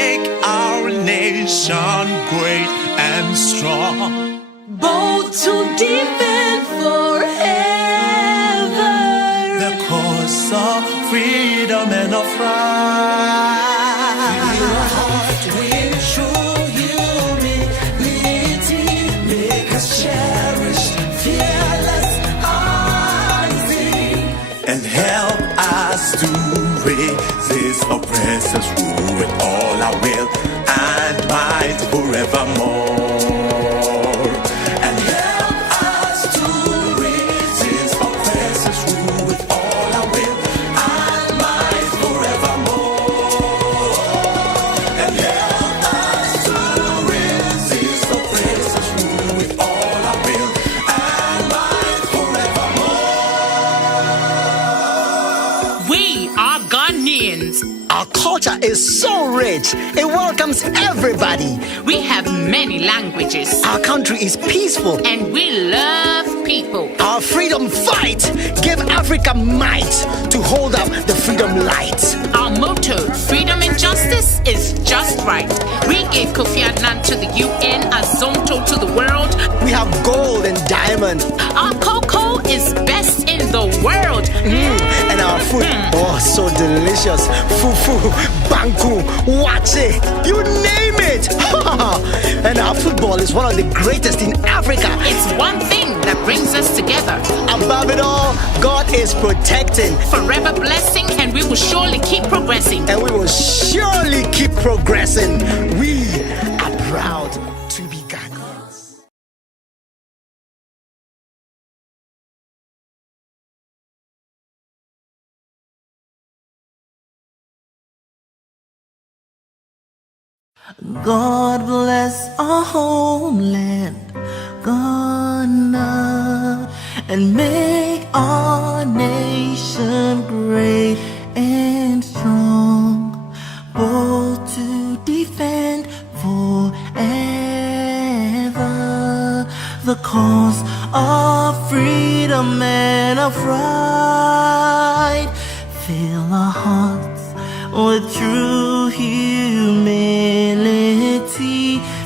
make our nation great and strong. Bold to defend forever the cause of freedom and of right. Fill our heart with true humility. Make us cherish fearless honesty. And help us to resist oppressors, rule with all our will and might forevermore. And help us to resist oppressors, rule with all our will and might forevermore. And help us to resist oppressors, rule with all our will and might forevermore. We are Ghanaians. Our culture is so rich, it welcomes everybody. We have many languages. Our country is peaceful, And we love people. our freedom fight gave Africa might to hold up the freedom light. Our motto, freedom and justice, is just right. We gave Kofi Annan to the UN, Azonto to the world. We have gold and diamond, Our cocoa is best in the world. and our food, oh, so delicious. Fufu, banku, wache, you name it. And our football is one of the greatest in Africa. It's one thing that brings us together. Above it all, God is protecting, Forever blessing, and we will surely keep progressing. and we will surely keep progressing. We are proud to be Ghanaians. God bless our homeland, Ghana, and make our nation great and strong, bold to defend forever the cause of freedom and of right. Fill our hearts with true humility.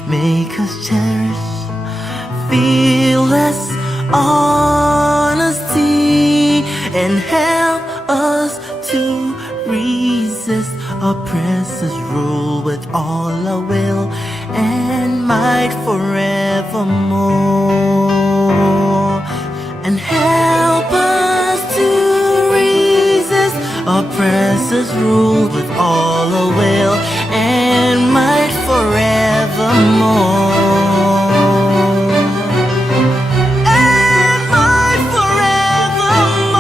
Make us cherish fearless honesty, and help us to resist oppressors, rule with all our will and might forevermore. And help us to resist oppressors, rule with all our will and might forevermore. And might forevermore.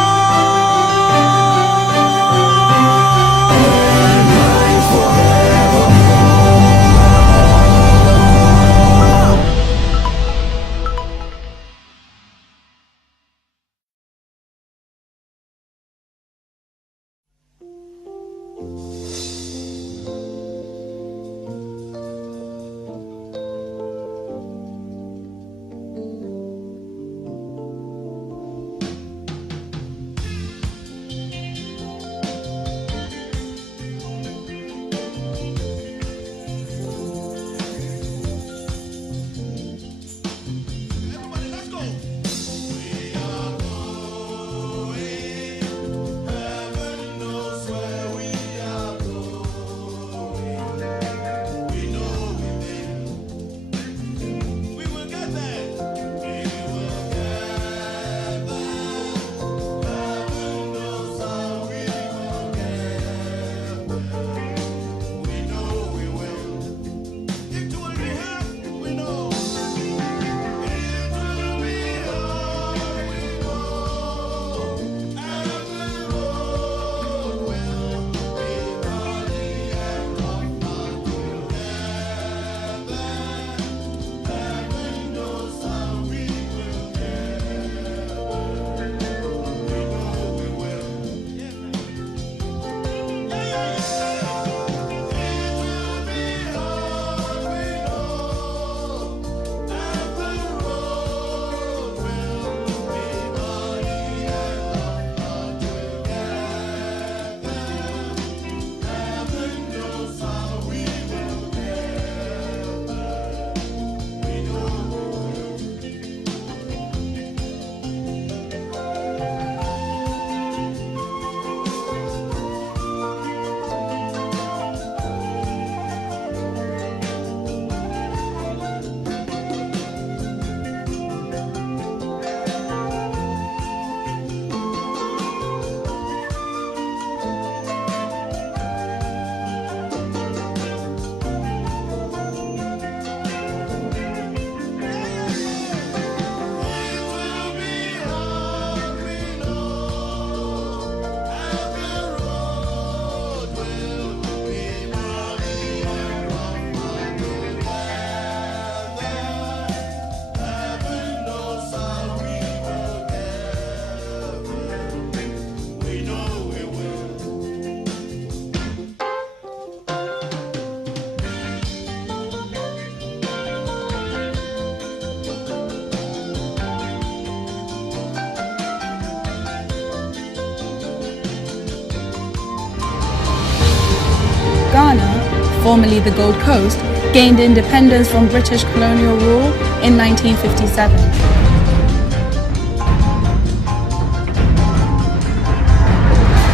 formerly the Gold Coast, gained independence from British colonial rule in 1957.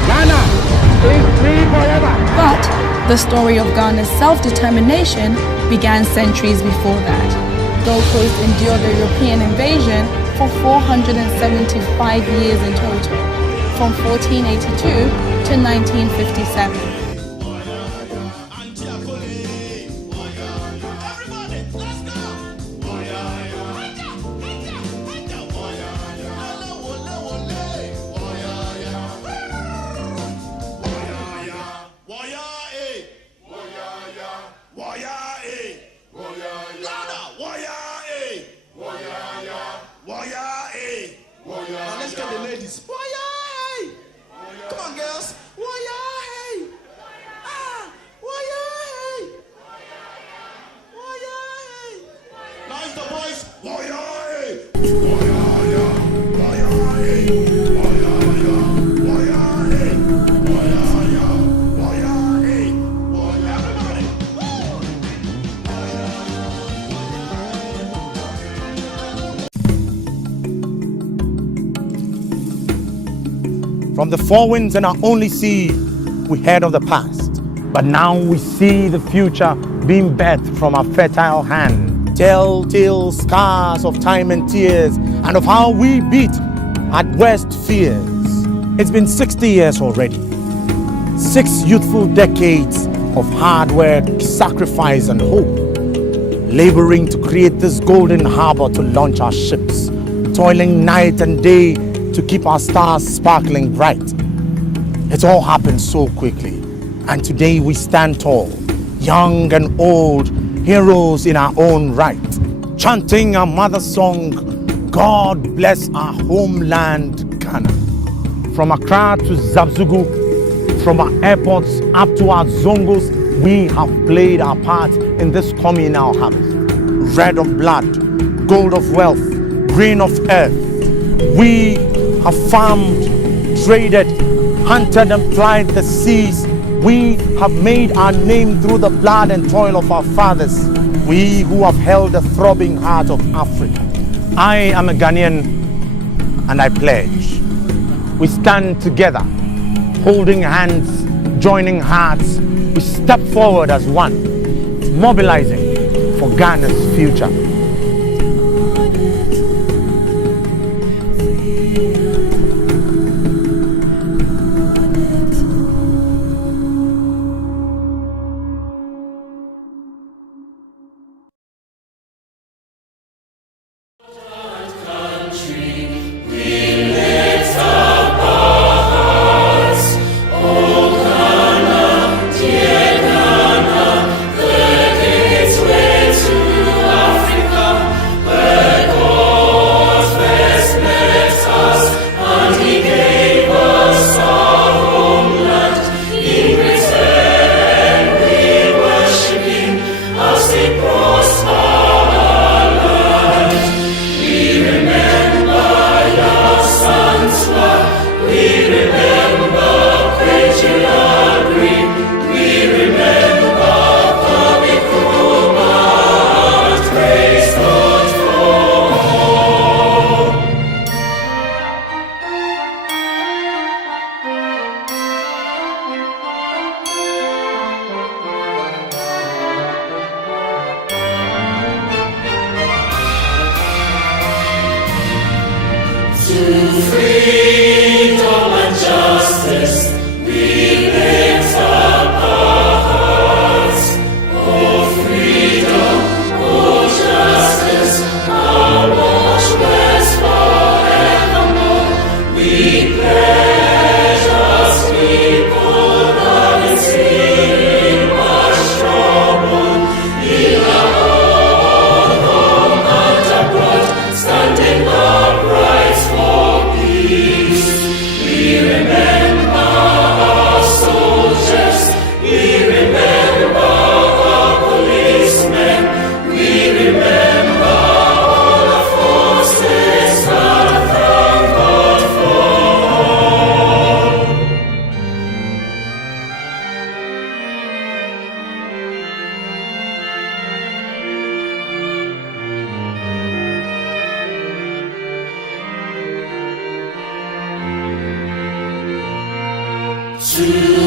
Ghana is free forever. But the story of Ghana's self-determination began centuries before that. Gold Coast endured the European invasion for 475 years in total, from 1482 to 1957. Let's get the ladies. Come on, girls. Now it's the boys. From the four winds and our only sea, we heard of the past. But now we see the future being birthed from our fertile hand. Telltale scars of time and tears, and of how we beat at worst fears. It's been 60 years already. 6 youthful decades of hard work, sacrifice, and hope. Laboring to create this golden harbor to launch our ships. Toiling night and day to keep our stars sparkling bright. It all happened so quickly, and today we stand tall, young and old, heroes in our own right, chanting our mother song, God bless our homeland, Ghana. From Accra to Zabzugu, from our airports up to our zongos, we have played our part in this communal harvest. Red of blood, gold of wealth, green of earth. We have farmed, traded, hunted and plied the seas. We have made our name through the blood and toil of our fathers. We who have held the throbbing heart of Africa. I am a Ghanaian and I pledge. We stand together, holding hands, joining hearts. We step forward as one, mobilizing for Ghana's future. Standing upright for peace, we remember. to